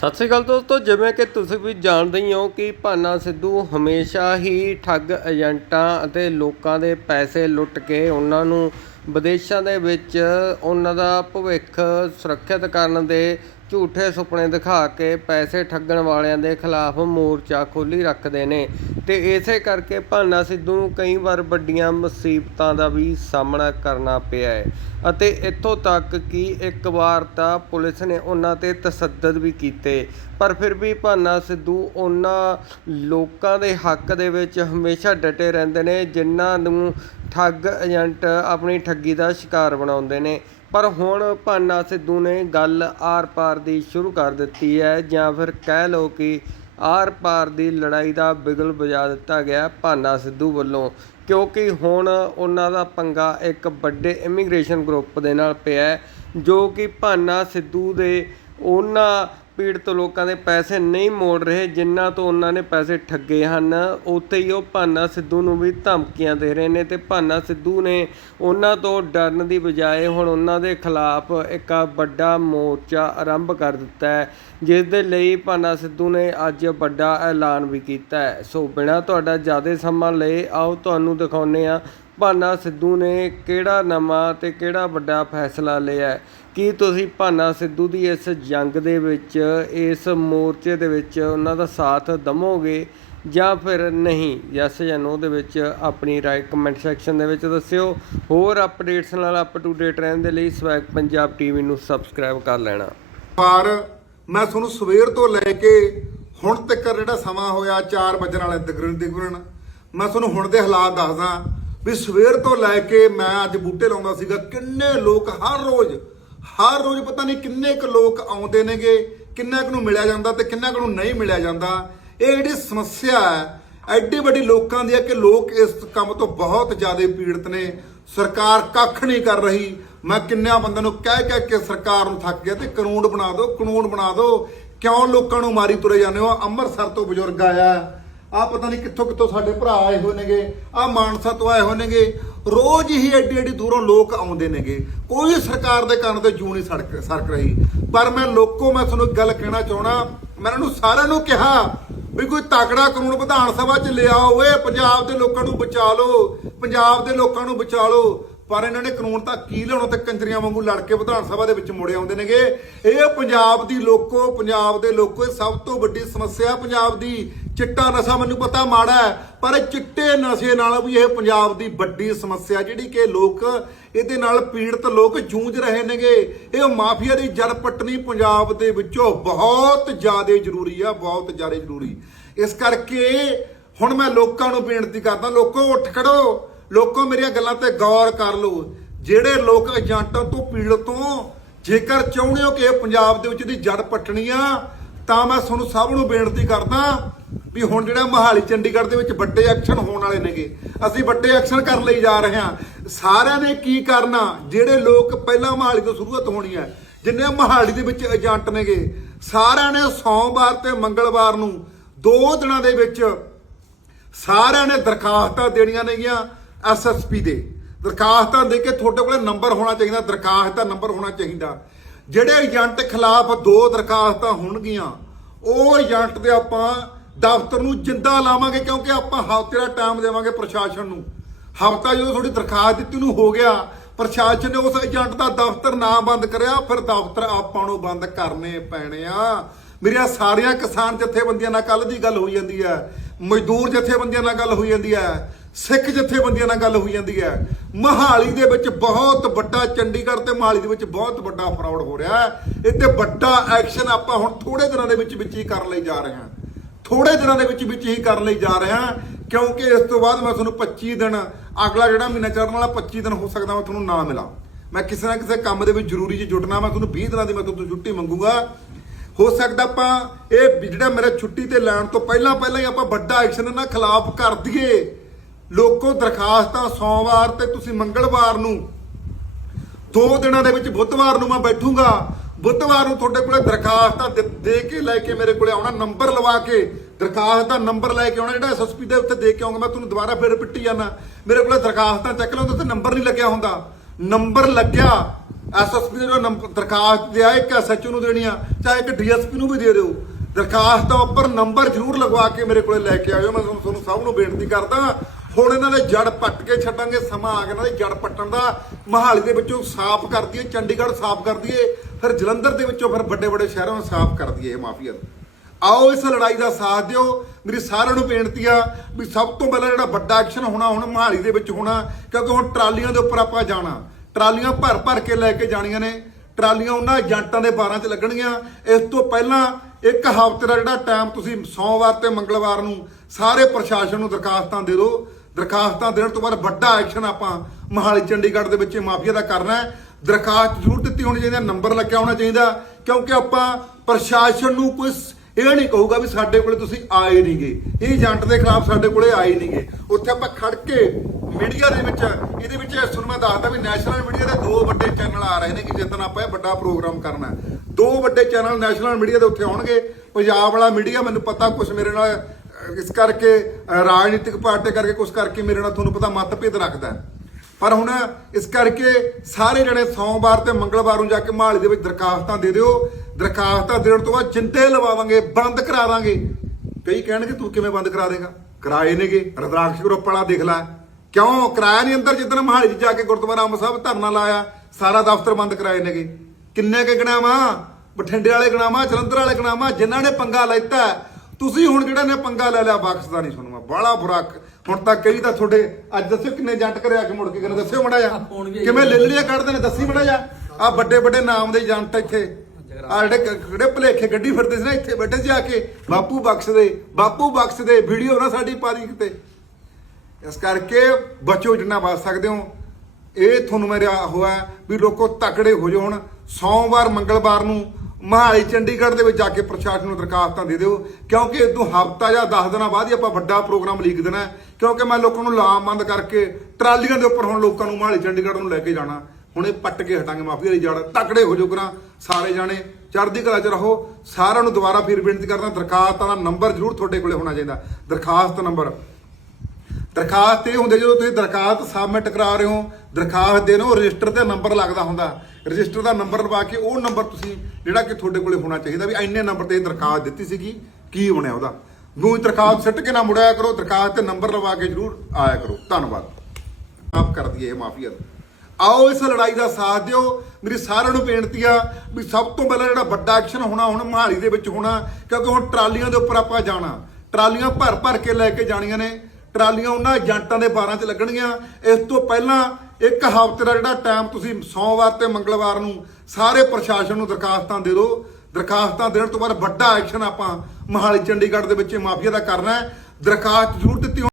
ਸਤਿ ਸ਼੍ਰੀ ਅਕਾਲ ਦੋਸਤੋ, ਜਿਵੇਂ ਕਿ ਤੁਸੀਂ ਵੀ ਜਾਣਦੇ ਹੀ ਹੋ ਕਿ ਭਾਨਾ ਸਿੱਧੂ ਹਮੇਸ਼ਾ ਹੀ ਠੱਗ ਏਜੰਟਾਂ ਅਤੇ ਲੋਕਾਂ ਦੇ ਪੈਸੇ ਲੁੱਟ ਕੇ ਉਹਨਾਂ ਨੂੰ ਵਿਦੇਸ਼ਾਂ ਦੇ ਵਿੱਚ ਉਹਨਾਂ ਦਾ ਭਵਿੱਖ ਸੁਰੱਖਿਅਤ ਕਰਨ ਦੇ ਝੂਠੇ ਸੁਪਨੇ ਦਿਖਾ ਕੇ ਪੈਸੇ ਠੱਗਣ ਵਾਲਿਆਂ ਦੇ ਖਿਲਾਫ ਮੋਰਚਾ ਖੋਲੀ ਰੱਖਦੇ ਨੇ। ਤੇ ਇਸੇ ਕਰਕੇ ਭਾਨਾ ਸਿੱਧੂ ਨੂੰ ਕਈ ਵਾਰ ਵੱਡੀਆਂ ਮੁਸੀਬਤਾਂ ਦਾ ਵੀ ਸਾਹਮਣਾ ਕਰਨਾ ਪਿਆ ਹੈ। ਅਤੇ ਇੱਥੋਂ ਤੱਕ ਕਿ ਇੱਕ ਵਾਰ ਤਾਂ ਪੁਲਿਸ ਨੇ ਉਹਨਾਂ ਤੇ ਤਸੱਦਦ ਵੀ ਕੀਤੇ। ਪਰ ਫਿਰ ਵੀ ਭਾਨਾ ਸਿੱਧੂ ਉਹਨਾਂ ਲੋਕਾਂ ਦੇ ਹੱਕ ਦੇ ਵਿੱਚ ਹਮੇਸ਼ਾ ਡਟੇ ਰਹਿੰਦੇ ਨੇ, ਜਿਨ੍ਹਾਂ ਨੂੰ ਠੱਗ ਏਜੰਟ ਆਪਣੀ ਠੱਗੀ ਦਾ ਸ਼ਿਕਾਰ ਬਣਾਉਂਦੇ ਨੇ। ਪਰ ਹੁਣ ਭਾਨਾ ਸਿੱਧੂ ਨੇ ਗੱਲ ਆਰ-ਪਾਰ ਦੀ ਸ਼ੁਰੂ ਕਰ ਦਿੱਤੀ ਹੈ ਜਾਂ ਫਿਰ ਕਹਿ ਲਓ ਕਿ ਆਰ-ਪਾਰ ਦੀ ਲੜਾਈ ਦਾ ਬਿਗਲ ਵਜਾ ਦਿੱਤਾ ਗਿਆ ਭਾਨਾ ਸਿੱਧੂ ਵੱਲੋਂ। ਕਿਉਂਕਿ ਹੁਣ ਉਹਨਾਂ ਦਾ ਪੰਗਾ ਇੱਕ ਵੱਡੇ ਇਮੀਗ੍ਰੇਸ਼ਨ ਗਰੁੱਪ ਦੇ ਨਾਲ ਪਿਆ ਜੋ ਕਿ ਭਾਨਾ ਸਿੱਧੂ ਦੇ ਉਹਨਾਂ ਪੀੜਤ ਲੋਕਾਂ ਦੇ ਪੈਸੇ ਨਹੀਂ ਮੋੜ ਰਹੇ ਜਿਨ੍ਹਾਂ ਤੋਂ ਉਹਨਾਂ ਨੇ ਪੈਸੇ ਠੱਗੇ ਹਨ। ਉੱਥੇ ਹੀ ਉਹ ਭਾਨਾ ਸਿੱਧੂ ਨੂੰ ਵੀ ਧਮਕੀਆਂ ਦੇ ਰਹੇ ਨੇ ਤੇ ਭਾਨਾ ਸਿੱਧੂ ਨੇ ਉਹਨਾਂ ਤੋਂ ਡਰਨ ਦੀ ਬਜਾਏ ਹੁਣ ਉਹਨਾਂ ਦੇ ਖਿਲਾਫ ਇੱਕ ਵੱਡਾ ਮੋਰਚਾ ਆਰੰਭ ਕਰ ਦਿੱਤਾ ਹੈ, ਜਿਸ ਦੇ ਲਈ ਭਾਨਾ ਸਿੱਧੂ ਨੇ ਅੱਜ ਵੱਡਾ ਐਲਾਨ ਵੀ ਕੀਤਾ ਹੈ। ਸੋ ਬਿਨਾਂ ਤੁਹਾਡਾ ਜ਼ਿਆਦਾ ਸਮਾਂ ਲਏ, ਆਓ ਤੁਹਾਨੂੰ ਦਿਖਾਉਂਦੇ ਆ ਭਾਨਾ ਸਿੱਧੂ ਨੇ ਕਿਹੜਾ ਨਵਾਂ ਤੇ ਕਿਹੜਾ ਵੱਡਾ ਫੈਸਲਾ ਲਿਆ ਕੀ ਤੁਸੀਂ ਭਾਨਾ ਸਿੱਧੂ ਦੀ ਇਸ ਜੰਗ ਦੇ ਵਿੱਚ, ਇਸ ਮੋਰਚੇ ਦੇ ਵਿੱਚ ਉਹਨਾਂ ਦਾ ਸਾਥ ਦਮੋਗੇ ਜਾਂ ਫਿਰ ਨਹੀਂ? ਯੈਸ ਜਾਂ ਨੋ ਦੇ ਵਿੱਚ ਆਪਣੀ ਰਾਏ ਕਮੈਂਟ ਸੈਕਸ਼ਨ ਦੇ ਵਿੱਚ ਦੱਸਿਓ। ਹੋਰ ਅਪਡੇਟਸ ਨਾਲ ਅਪ ਟੂ ਡੇਟ ਰਹਿਣ ਦੇ ਲਈ ਸਵੈਗ ਪੰਜਾਬ ਟੀਵੀ ਨੂੰ ਸਬਸਕ੍ਰਾਈਬ ਕਰ ਲੈਣਾ। ਪਰ ਮੈਂ ਤੁਹਾਨੂੰ ਸਵੇਰ ਤੋਂ ਲੈ ਕੇ ਹੁਣ ਤੱਕ ਜਿਹੜਾ ਸਮਾਂ ਹੋਇਆ 4 ਵਜਣ ਵਾਲੇ ਤਕਰੀਬਨ ਤਕਰੀਬਨ ਮੈਂ ਤੁਹਾਨੂੰ ਹੁਣ ਦੇ ਹਾਲਾਤ ਦੱਸਦਾ ਵੀ ਸਵੇਰ ਤੋਂ ਲੈ ਕੇ ਮੈਂ ਅੱਜ ਬੂਟੇ ਲਾਉਂਦਾ ਸੀਗਾ, ਕਿੰਨੇ ਲੋਕ ਹਰ ਰੋਜ਼ ਹਰ ਰੋਜ਼ ਪਤਾ ਨਹੀਂ ਕਿੰਨੇ ਕੁ ਲੋਕ ਆਉਂਦੇ ਨੇਗੇ, ਕਿੰਨਾ ਕੁ ਨੂੰ ਮਿਲਿਆ ਜਾਂਦਾ ਤੇ ਕਿੰਨਾ ਕੁ ਨੂੰ ਨਹੀਂ ਮਿਲਿਆ ਜਾਂਦਾ। ਇਹ ਜਿਹੜੀ ਸਮੱਸਿਆ ਹੈ, ਐਡੀ ਵੱਡੀ ਲੋਕਾਂ ਦੀ ਹੈ ਕਿ ਲੋਕ ਇਸ ਕੰਮ ਤੋਂ ਬਹੁਤ ਜ਼ਿਆਦਾ ਪੀੜਤ ਨੇ। ਸਰਕਾਰ ਕੱਖ ਨਹੀਂ ਕਰ ਰਹੀ। ਮੈਂ ਕਿੰਨਿਆਂ ਬੰਦਿਆਂ ਨੂੰ ਕਹਿ ਕਹਿ ਕੇ ਸਰਕਾਰ ਨੂੰ ਥੱਕ ਗਿਆ ਤੇ ਕਾਨੂੰਨ ਬਣਾ ਦਿਓ, ਕਾਨੂੰਨ ਬਣਾ ਦਿਓ। ਕਿਉਂ ਲੋਕਾਂ ਨੂੰ ਮਾਰੀ ਤੁਰੇ ਜਾਂਦੇ ਹੋ? ਅੰਮ੍ਰਿਤਸਰ ਤੋਂ ਬਜ਼ੁਰਗ ਆਇਆ। ਆ ਪਤਾ ਨਹੀਂ ਕਿੱਥੋਂ ਕਿੱਥੋਂ ਸਾਡੇ ਭਰਾ ਆਏ ਹੋਏ ਨੇਗੇ ਆ ਮਾਨਸਾ ਤੋਂ ਆਏ ਹੋਏ ਨੇਗੇ। ਰੋਜ਼ ਹੀ ਐਡੀ ਐਡੀ ਦੂਰੋਂ ਲੋਕ ਆਉਂਦੇ ਨੇਗੇ। ਕੋਈ ਸਰਕਾਰ ਦੇ ਕੰਨ ਤੇ ਜੂ ਸੜਕ ਸਰਕ ਰਹੀ। ਪਰ ਮੈਂ ਲੋਕੋ, ਮੈਂ ਤੁਹਾਨੂੰ ਗੱਲ ਕਹਿਣਾ ਚਾਹਣਾ ਮੈਂ ਇਹਨਾਂ ਨੂੰ ਸਾਰਿਆਂ ਨੂੰ ਕਿਹਾ ਵੀ ਕੋਈ ਤਕੜਾ ਕਾਨੂੰਨ ਵਿਧਾਨ ਸਭਾ 'ਚ ਲਿਆਓ ਓਏ ਪੰਜਾਬ ਦੇ ਲੋਕਾਂ ਨੂੰ ਬਚਾ ਲਓ, ਪੰਜਾਬ ਦੇ ਲੋਕਾਂ ਨੂੰ ਬਚਾ ਲਓ। ਪਰ ਇਹਨਾਂ ਨੇ ਕਾਨੂੰਨ ਤਾਂ ਕੀ ਲਿਆਉਣਾ ਤੇ ਕੰਜਰੀਆਂ ਵਾਂਗੂ ਲੜ ਕੇ ਵਿਧਾਨ ਸਭਾ ਦੇ ਵਿੱਚ ਮੁੜੇ ਆਉਂਦੇ ਨੇਗੇ। ਇਹ ਪੰਜਾਬ ਦੀ ਲੋਕੋ, ਪੰਜਾਬ ਦੇ ਲੋਕੋ ਸਭ ਤੋਂ ਵੱਡੀ ਸਮੱਸਿਆ ਪੰਜਾਬ ਦੀ। ਚਿੱਟਾ ਨਸ਼ਾ ਮੈਨੂੰ ਪਤਾ ਮਾੜਾ ਹੈ, ਪਰ ਚਿੱਟੇ ਨਸ਼ੇ ਨਾਲ ਵੀ ਇਹ ਪੰਜਾਬ ਦੀ ਵੱਡੀ ਸਮੱਸਿਆ ਜਿਹੜੀ ਕਿ ਲੋਕ ਇਹਦੇ ਨਾਲ ਪੀੜਤ ਲੋਕ ਜੂਝ ਰਹੇ ਨੇਗੇ। ਇਹ ਮਾਫੀਆ ਦੀ ਜੜ ਪੱਟਣੀ ਪੰਜਾਬ ਦੇ ਵਿੱਚੋਂ ਬਹੁਤ ਜ਼ਿਆਦਾ ਜ਼ਰੂਰੀ ਆ, ਬਹੁਤ ਜ਼ਿਆਦਾ ਜ਼ਰੂਰੀ। ਇਸ ਕਰਕੇ ਹੁਣ ਮੈਂ ਲੋਕਾਂ ਨੂੰ ਬੇਨਤੀ ਕਰਦਾ, ਲੋਕੋ ਉੱਠ ਖੜੋ, ਲੋਕੋ ਮੇਰੀਆਂ ਗੱਲਾਂ ਤੇ ਗੌਰ ਕਰ ਲਓ। ਜਿਹੜੇ ਲੋਕ ਏਜੰਟਾਂ ਤੋਂ ਪੀੜਤ ਤੋਂ ਜੇਕਰ ਚਾਹੁੰਦੇ ਹੋ ਕਿ ਇਹ ਪੰਜਾਬ ਦੇ ਵਿੱਚ ਦੀ ਜੜ ਪੱਟਣੀ ਆ, ਤਾਂ ਮੈਂ ਤੁਹਾਨੂੰ ਸਭ ਨੂੰ ਬੇਨਤੀ ਕਰਦਾ ਵੀ ਹੁਣ ਜਿਹੜਾ ਮਹਾਲੀ ਚੰਡੀਗੜ੍ਹ ਦੇ ਵਿੱਚ ਵੱਡੇ ਐਕਸ਼ਨ ਹੋਣ ਵਾਲੇ ਨੇਗੇ, ਅਸੀਂ ਵੱਡੇ ਐਕਸ਼ਨ ਕਰਨ ਲਈ ਜਾ ਰਹੇ ਹਾਂ। ਸਾਰਿਆਂ ਨੇ ਕੀ ਕਰਨਾ? ਜਿਹੜੇ ਲੋਕ ਪਹਿਲਾਂ ਮਹਾਲੀ ਤੋਂ ਸ਼ੁਰੂਆਤ ਹੋਣੀ ਹੈ, ਜਿੰਨੇ ਮਹਾਲੀ ਦੇ ਵਿੱਚ ਏਜੰਟ ਨੇਗੇ, ਸਾਰਿਆਂ ਨੇ ਸੋਮਵਾਰ ਤੇ ਮੰਗਲਵਾਰ ਨੂੰ ਦੋ ਦਿਨਾਂ ਦੇ ਵਿੱਚ ਸਾਰਿਆਂ ਨੇ ਦਰਖਾਸਤਾਂ ਦੇਣੀਆਂ ਨੇਗੀਆਂ ਐਸਐਸਪੀ ਦੇ। ਦਰਖਾਸਤਾਂ ਦੇ ਕੇ ਤੁਹਾਡੇ ਕੋਲੇ ਨੰਬਰ ਹੋਣਾ ਚਾਹੀਦਾ, ਦਰਖਾਸਤ ਦਾ ਨੰਬਰ ਹੋਣਾ ਚਾਹੀਦਾ। ਜਿਹੜੇ ਏਜੰਟ ਖਿਲਾਫ ਦੋ ਦਰਖਾਸਤਾਂ ਹੋਣਗੀਆਂ, ਉਹ ਏਜੰਟ ਦੇ ਆਪਾਂ ਦਫ਼ਤਰ ਨੂੰ ਜਿੰਦਾ ਲਾਵਾਂਗੇ ਕਿਉਂਕਿ ਆਪਾਂ ਹਫ਼ਤੇ ਦਾ ਟਾਈਮ ਦੇਵਾਂਗੇ ਪ੍ਰਸ਼ਾਸਨ ਨੂੰ। ਹਫ਼ਤਾ ਜਦੋਂ ਤੁਹਾਡੀ ਦਰਖਾਸਤ ਦਿੱਤੀ ਨੂੰ ਹੋ ਗਿਆ, ਪ੍ਰਸ਼ਾਸਨ ਨੇ ਉਸ ਏਜੰਟ ਦਾ ਦਫ਼ਤਰ ਨਾ ਬੰਦ ਕਰਿਆ, ਫਿਰ ਦਫ਼ਤਰ ਆਪਾਂ ਨੂੰ ਬੰਦ ਕਰਨੇ ਪੈਣੇ ਆ। ਮੇਰੀਆਂ ਸਾਰੀਆਂ ਕਿਸਾਨ ਜਥੇਬੰਦੀਆਂ ਨਾਲ ਕੱਲ ਦੀ ਗੱਲ ਹੋਈ ਜਾਂਦੀ ਹੈ, ਮਜ਼ਦੂਰ ਜਥੇਬੰਦੀਆਂ ਨਾਲ ਗੱਲ ਹੋਈ ਜਾਂਦੀ ਹੈ, ਸਿੱਖ ਜਥੇਬੰਦੀਆਂ ਨਾਲ ਗੱਲ ਹੋਈ ਜਾਂਦੀ ਹੈ। ਮਹਾਲੀ ਦੇ ਵਿੱਚ ਬਹੁਤ ਵੱਡਾ, ਚੰਡੀਗੜ੍ਹ ਤੇ ਮਹਾਲੀ ਦੇ ਵਿੱਚ ਬਹੁਤ ਵੱਡਾ ਫਰਾਡ ਹੋ ਰਿਹਾ ਹੈ। ਇੱਥੇ ਵੱਡਾ ਐਕਸ਼ਨ ਆਪਾਂ ਹੁਣ ਥੋੜੇ ਦਿਨਾਂ ਦੇ ਵਿੱਚ ਵਿੱਚ ਹੀ ਕਰਨ ਲਈ ਜਾ ਰਹੇ ਹਾਂ। ਥੋੜੇ ਦਿਨਾਂ ਦੇ ਵਿੱਚ ਵਿੱਚ ਹੀ ਕਰਨ ਲਈ ਜਾ ਰਿਹਾ ਕਿਉਂਕਿ ਇਸ ਤੋਂ ਬਾਅਦ ਮੈਂ ਤੁਹਾਨੂੰ 25 ਦਿਨ, ਅਗਲਾ ਜਿਹੜਾ ਮਹੀਨਾ ਚੱਲਣ ਵਾਲਾ 25 ਦਿਨ ਹੋ ਸਕਦਾ ਮੈਂ ਤੁਹਾਨੂੰ ਨਾ ਮਿਲਾਂ। ਮੈਂ ਕਿਸੇ ਨਾ ਕਿਸੇ ਕੰਮ ਦੇ ਵਿੱਚ ਜ਼ਰੂਰੀ ਜੀ ਜੁਟਣਾ, ਮੈਂ ਤੁਹਾਨੂੰ 20 ਦਿਨਾਂ ਦੀ ਮੈਂ ਤੁਹਾਨੂੰ ਛੁੱਟੀ ਮੰਗੂਗਾ। ਹੋ ਸਕਦਾ ਆਪਾਂ ਇਹ ਜਿਹੜਾ ਮੇਰੇ ਛੁੱਟੀ ਤੇ ਲੈਣ ਤੋਂ ਪਹਿਲਾਂ ਪਹਿਲਾਂ ਹੀ ਆਪਾਂ ਵੱਡਾ ਐਕਸ਼ਨ ਇਹਨਾਂ ਖਿਲਾਫ ਕਰ ਦਈਏ। ਲੋਕੋ ਦਰਖਾਸਤਾਂ ਸੋਮਵਾਰ ਤੇ ਤੁਸੀਂ ਮੰਗਲਵਾਰ ਨੂੰ, ਦੋ ਦਿਨਾਂ ਦੇ ਵਿੱਚ ਬੁੱਧਵਾਰ ਨੂੰ ਮੈਂ ਬੈਠੂੰਗਾ। ਬੁੱਧਵਾਰ ਨੂੰ ਤੁਹਾਡੇ ਕੋਲੇ ਦਰਖਾਸਤਾਂ ਦੇ- ਕੇ ਲੈ ਕੇ ਮੇਰੇ ਕੋਲੇ ਆਉਣਾ, ਨੰਬਰ ਲਵਾ ਕੇ, ਦਰਖਾਸਤ ਦਾ ਨੰਬਰ ਲੈ ਕੇ ਆਉਣਾ, ਜਿਹੜਾ ਐਸਐਸਪੀ ਦੇ ਉੱਤੇ ਦੇ ਕੇ ਆਉਂਗਾ, ਮੈਂ ਤੁਹਾਨੂੰ ਦੁਬਾਰਾ ਫਿਰ ਪਿੱਟੀ ਜਾਣਾ ਮੇਰੇ ਕੋਲੇ ਦਰਖਾਸਤਾਂ ਚੱਕ ਲਓ ਤੇ ਨੰਬਰ ਨਹੀਂ ਲੱਗਿਆ ਹੁੰਦਾ। ਨੰਬਰ ਲੱਗਿਆ ਐਸਐਸਪੀ ਦੇ ਜੋ ਨੰਬਰ ਦਰਖਾਸਤ ਦਿਆ ਇੱਕ ਐਸਐਚਓ ਨੂੰ ਦੇਣੀ ਆ, ਚਾਹੇ ਇੱਕ ਡੀਐਸਪੀ ਨੂੰ ਵੀ ਦੇ ਦਿਓ। ਦਰਖਾਸਤ ਦਾ ਉੱਪਰ ਨੰਬਰ ਜ਼ਰੂਰ ਲਗਵਾ ਕੇ ਮੇਰੇ ਕੋਲੇ ਲੈ ਕੇ ਆਇਓ। ਮੈਂ ਤੁਹਾਨੂੰ ਸਭ ਨੂੰ ਬੇਨਤੀ ਕਰਦਾ ਹੁਣ ਇਹਨਾਂ ਦੇ ਜੜ ਪੱਟ ਕੇ ਛੱਡਾਂਗੇ, ਸਮਾਂ ਆ ਗਿਆ ਇਹਨਾਂ ਦੇ ਜੜ ਪੱਟਣ ਦਾ। ਮਹਾਲੀ ਦੇ ਵਿੱਚੋਂ ਸਾਫ਼ ਕਰ ਦਈਏ, ਚੰਡੀਗੜ੍ਹ ਸਾਫ਼ ਕਰ ਦਈਏ, ਫਿਰ ਜਲੰਧਰ ਦੇ ਵਿੱਚੋਂ ਫਿਰ ਵੱਡੇ ਵੱਡੇ ਸ਼ਹਿਰਾਂ ਨੂੰ ਸਾਫ਼ ਕਰ ਦਈਏ ਇਹ ਮਾਫੀਆ ਆਓ ਇਸ ਲੜਾਈ ਦਾ ਸਾਥ ਦਿਓ। ਮੇਰੀ ਸਾਰਿਆਂ ਨੂੰ ਬੇਨਤੀ ਆ ਵੀ ਸਭ ਤੋਂ ਪਹਿਲਾਂ ਜਿਹੜਾ ਵੱਡਾ ਐਕਸ਼ਨ ਹੋਣਾ ਹੁਣ ਮਹਾਲੀ ਦੇ ਵਿੱਚ ਹੋਣਾ, ਕਿਉਂਕਿ ਹੁਣ ਟਰਾਲੀਆਂ ਦੇ ਉੱਪਰ ਆਪਾਂ ਜਾਣਾ। ਟਰਾਲੀਆਂ ਭਰ ਭਰ ਕੇ ਲੈ ਕੇ ਜਾਣੀਆਂ ਨੇ। ਟਰਾਲੀਆਂ ਉਹਨਾਂ ਏਜੰਟਾਂ ਦੇ ਬਾਰਾਂ 'ਚ ਲੱਗਣਗੀਆਂ। ਇਸ ਤੋਂ ਪਹਿਲਾਂ ਇੱਕ ਹਫ਼ਤੇ ਦਾ ਜਿਹੜਾ ਟਾਈਮ ਤੁਸੀਂ ਸੋਮਵਾਰ ਤੇ ਮੰਗਲਵਾਰ ਨੂੰ ਸਾਰੇ ਪ੍ਰਸ਼ਾਸਨ ਨੂੰ ਦਰਖਾਸਤਾਂ ਦੇ ਦਿਓ, ਦਰਖਾਸਤਾਂ ਦੇਣ ਤੋਂ ਬਾਅਦ ਵੱਡਾ ਐਕਸ਼ਨ ਆਪਾਂ ਮਹਾਲੀ ਚੰਡੀਗੜ੍ਹ ਦੇ ਵਿੱਚ ਮਾਫੀਆ ਦਾ ਕਰਨਾ ਹੈ। ਦਰਖਾਸਤ ਜ਼ਰੂਰ ਦਿੱਤੀ ਹੋਣੀ ਚਾਹੀਦੀ ਹੈ, ਨੰਬਰ ਲੱਗਿਆ ਹੋਣਾ ਚਾਹੀਦਾ ਕਿਉਂਕਿ ਆਪਾਂ ਪ੍ਰਸ਼ਾਸਨ ਨੂੰ ਕੋਈ ਇਹ ਨਹੀਂ ਕਹੂਗਾ ਵੀ ਸਾਡੇ ਕੋਲੇ ਤੁਸੀਂ ਆਏ ਨਹੀਂਗੇ। ਇਹ ਏਜੰਟ ਦੇ ਖਿਲਾਫ ਸਾਡੇ ਕੋਲੇ ਆਏ ਨਹੀਂਗੇ। ਉੱਥੇ ਆਪਾਂ ਖੜ ਕੇ ਮੀਡੀਆ ਦੇ ਵਿੱਚ, ਇਹਦੇ ਵਿੱਚ ਸੁਣ ਮੈਂ ਦੱਸਦਾ ਵੀ ਨੈਸ਼ਨਲ ਮੀਡੀਆ ਦੇ ਦੋ ਵੱਡੇ ਚੈਨਲ ਆ ਰਹੇ ਨੇ ਕਿ ਜਿੱਦਣ ਆਪਾਂ ਇਹ ਵੱਡਾ ਪ੍ਰੋਗਰਾਮ ਕਰਨਾ ਦੋ ਵੱਡੇ ਚੈਨਲ ਨੈਸ਼ਨਲ ਮੀਡੀਆ ਦੇ ਉੱਥੇ ਆਉਣਗੇ। ਪੰਜਾਬ ਵਾਲਾ ਮੀਡੀਆ, ਮੈਨੂੰ ਪਤਾ ਕੁਝ ਮੇਰੇ ਨਾਲ, ਇਸ ਕਰਕੇ ਰਾਜਨੀਤਿਕ ਪਾਰਟੀ ਕਰਕੇ ਕੁਝ ਕਰਕੇ ਮੇਰੇ ਨਾਲ ਤੁਹਾਨੂੰ ਪਤਾ ਮਤਭੇਦ ਰੱਖਦਾ ਪਰ ਹੁਣ ਇਸ ਕਰਕੇ ਸਾਰੇ ਜਣੇ ਸੋਮਵਾਰ ਤੇ ਮੰਗਲਵਾਰ ਨੂੰ ਜਾ ਕੇ ਮਹਾਲੀ ਦੇ ਵਿੱਚ ਦਰਖਾਸਤਾਂ ਦੇ ਦਿਓ। ਦਰਖਾਸਤਾਂ ਦੇਣ ਤੋਂ ਬਾਅਦ ਚਿੰਤੇ ਲਵਾਵਾਂਗੇ, ਬੰਦ ਕਰਾ ਦਾਂਗੇ। ਕਈ ਕਹਿਣਗੇ, ਤੂੰ ਕਿਵੇਂ ਬੰਦ ਕਰਾ ਦੇਗਾ? ਕਿਰਾਏ ਨੇਗੇ। ਰਦਰਾਕਸ਼ ਗਰੁੱਪ ਵਾਲਾ ਦੇਖ ਲੈ। ਕਿਉਂ? ਕਿਰਾਇਆ ਨਹੀਂ ਅੰਦਰ ਜਿੱਦਣ ਮਹਾਲੀ 'ਚ ਜਾ ਕੇ ਗੁਰਦੁਆਰਾ ਅੰਬ ਸਾਹਿਬ ਧਰਨਾ ਲਾਇਆ। ਸਾਰਾ ਦਫ਼ਤਰ ਬੰਦ ਕਰਾਏ ਨੇਗੇ। ਕਿੰਨੇ ਕੇ ਗਣਾਵਾ? ਬਠਿੰਡੇ ਵਾਲੇ ਗਣਾਵਾ ਜਲੰਧਰ ਵਾਲੇ ਗਣਾਵਾ ਜਿਨ੍ਹਾਂ ਨੇ ਪੰਗਾ ਲੈਤਾ ਤੁਸੀਂ ਹੁਣ ਜਿਹੜਾ ਨੇ ਪੰਗਾ ਲੈ ਲਿਆ ਬਖਸ਼ਦਾ ਨਹੀਂ ਤੁਹਾਨੂੰ ਮੈਂ ਬੜਾ ਬੁਰਾ ਹੁਣ ਤੱਕ ਕਈ ਤਾਂ ਤੁਹਾਡੇ ਅੱਜ ਦੱਸਿਓ ਕਿੰਨੇ ਜੰਟ ਕਰੇ ਆ ਕੇ ਮੁੜ ਕੇ ਕਹਿੰਦੇ ਦੱਸਿਓ ਮੜਾ ਜਾ ਕਿਵੇਂ ਲਿਲੜੀਆਂ ਕੱਢਦੇ ਨੇ ਦੱਸੀ ਮੜਾ ਜਾ ਆ ਵੱਡੇ ਵੱਡੇ ਨਾਮ ਦੇ ਜੰਟ ਇੱਥੇ। ਆ ਜਿਹੜੇ ਕਿਹੜੇ ਭਲੇਖੇ ਗੱਡੀ ਫਿਰਦੇ ਸੀ ਨਾ ਇੱਥੇ ਬੈਠੇ ਸੀ ਆ ਕੇ। ਬਾਪੂ ਬਖਸ਼ ਦੇ ਬਾਪੂ ਬਖਸ਼ ਦੇ ਵੀਡੀਓ ਨਾ ਸਾਡੀ ਪਾ ਦੀ ਕਿਤੇ। ਇਸ ਕਰਕੇ ਬਚੋ ਜਿੰਨਾ ਬਚ ਸਕਦੇ ਹੋ। ਇਹ ਤੁਹਾਨੂੰ ਮੇਰਾ ਹੋਇਆ ਵੀ ਲੋਕੋ ਤਕੜੇ ਹੋ ਜਾਓ ਹੁਣ। ਸੋਮਵਾਰ, ਮੰਗਲਵਾਰ ਨੂੰ ਮਹਾਲੀ, ਚੰਡੀਗੜ੍ਹ ਦੇ ਵਿੱਚ ਜਾ ਕੇ ਪ੍ਰਸ਼ਾਸਨ ਨੂੰ ਦਰਖਾਸਤਾਂ ਦੇ ਦਿਓ, ਕਿਉਂਕਿ ਇਦੋਂ ਹਫਤਾ ਜਾਂ 10 ਦਿਨਾਂ ਬਾਅਦ ਹੀ ਆਪਾਂ ਵੱਡਾ ਪ੍ਰੋਗਰਾਮ ਲੀਕ ਦੇਣਾ ਕਿਉਂਕਿ ਮੈਂ ਲੋਕਾਂ ਨੂੰ ਲਾਮਬੰਦ ਕਰਕੇ ਟਰਾਲੀਆਂ ਦੇ ਉੱਪਰ ਹੁਣ ਲੋਕਾਂ ਨੂੰ ਮਹਾਲੀ, ਚੰਡੀਗੜ੍ਹ ਨੂੰ ਲੈ ਕੇ ਜਾਣਾ। ਹੁਣ ਇਹ ਪੱਟ ਕੇ ਹਟਾਂਗੇ ਮਾਫੀ ਵਾਲੀ ਜੜ। ਤਕੜੇ ਹੋ ਜਾਓ ਸਾਰੇ ਜਾਣੇ। ਚੜ੍ਹਦੀ ਕਲਾ 'ਚ ਰਹੋ। ਸਾਰਿਆਂ ਨੂੰ ਦੁਬਾਰਾ ਫਿਰ ਬੇਨਤੀ ਕਰਦਾ, ਦਰਖਾਸਤਾਂ ਦਾ ਨੰਬਰ ਜ਼ਰੂਰ ਤੁਹਾਡੇ ਕੋਲੇ ਹੋਣਾ ਚਾਹੀਦਾ। ਦਰਖਾਸਤ ਨੰਬਰ ਦਰਖਾਸਤ ਇਹ ਹੁੰਦੇ ਜਦੋਂ ਤੁਸੀਂ ਦਰਖਾਸਤ ਸਬਮਿਟ ਕਰਾ ਰਹੇ ਹੋ, ਦਰਖਾਸਤ ਦੇ ਨੂੰ ਰਜਿਸਟਰ ਤੇ ਨੰਬਰ ਲੱਗਦਾ ਹੁੰਦਾ। ਰਜਿਸਟਰ ਦਾ ਨੰਬਰ ਲਵਾ ਕੇ ਉਹ ਨੰਬਰ ਤੁਸੀਂ ਜਿਹੜਾ ਕਿ ਤੁਹਾਡੇ ਕੋਲੇ ਹੋਣਾ ਚਾਹੀਦਾ ਵੀ ਇੰਨੇ ਨੰਬਰ ਤੇ ਦਰਖਾਸਤ ਦਿੱਤੀ ਸੀਗੀ, ਕੀ ਬਣਿਆ ਉਹਦਾ? ਨੂੰ ਦਰਖਾਸਤ ਸਿੱਟ ਕੇ ਨਾ ਮੁੜਿਆ ਕਰੋ, ਦਰਖਾਸਤ ਤੇ ਨੰਬਰ ਲਵਾ ਕੇ ਜ਼ਰੂਰ ਆਇਆ ਕਰੋ। ਧੰਨਵਾਦ। ਆਪ ਕਰ ਦਈਏ ਇਹ ਮਾਫੀਆ ਆਓ ਇਸ ਲੜਾਈ ਦਾ ਸਾਥ ਦਿਓ। ਮੇਰੀ ਸਾਰਿਆਂ ਨੂੰ ਬੇਨਤੀ ਆ ਵੀ ਸਭ ਤੋਂ ਪਹਿਲਾਂ ਜਿਹੜਾ ਵੱਡਾ ਐਕਸ਼ਨ ਹੋਣਾ, ਹੁਣ ਮਹਾਲੀ ਦੇ ਵਿੱਚ ਹੋਣਾ, ਕਿਉਂਕਿ ਹੁਣ ਟਰਾਲੀਆਂ ਦੇ ਉੱਪਰ ਆਪਾਂ ਜਾਣਾ। ਟਰਾਲੀਆਂ ਭਰ ਭਰ ਕੇ ਲੈ ਕੇ ਜਾਣੀਆਂ ਨੇ। ਟਰਾਲੀਆਂ ਉਹਨਾਂ ਏਜੰਟਾਂ ਦੇ ਬਾਰਾਂ 'ਚ ਲੱਗਣਗੀਆਂ। ਇਸ ਤੋਂ ਪਹਿਲਾਂ ਇੱਕ ਹਫ਼ਤੇ ਦਾ ਜਿਹੜਾ ਟਾਈਮ ਤੁਸੀਂ ਸੋਮਵਾਰ ਤੇ ਮੰਗਲਵਾਰ ਨੂੰ ਸਾਰੇ ਪ੍ਰਸ਼ਾਸਨ ਨੂੰ ਦਰਖਾਸਤਾਂ ਦੇ ਦਿਓ। ਦਰਖਾਸਤਾਂ ਦੇਣ ਤੋਂ ਬਾਅਦ ਵੱਡਾ ਐਕਸ਼ਨ ਆਪਾਂ ਮਹਾਲੀ ਚੰਡੀਗੜ੍ਹ ਦੇ ਵਿੱਚ ਇਹ ਮਾਫੀਆ ਦਾ ਕਰਨਾ ਹੈ। ਦਰਖਾਸਤ ਜ਼ਰੂਰ ਦਿੱਤੀ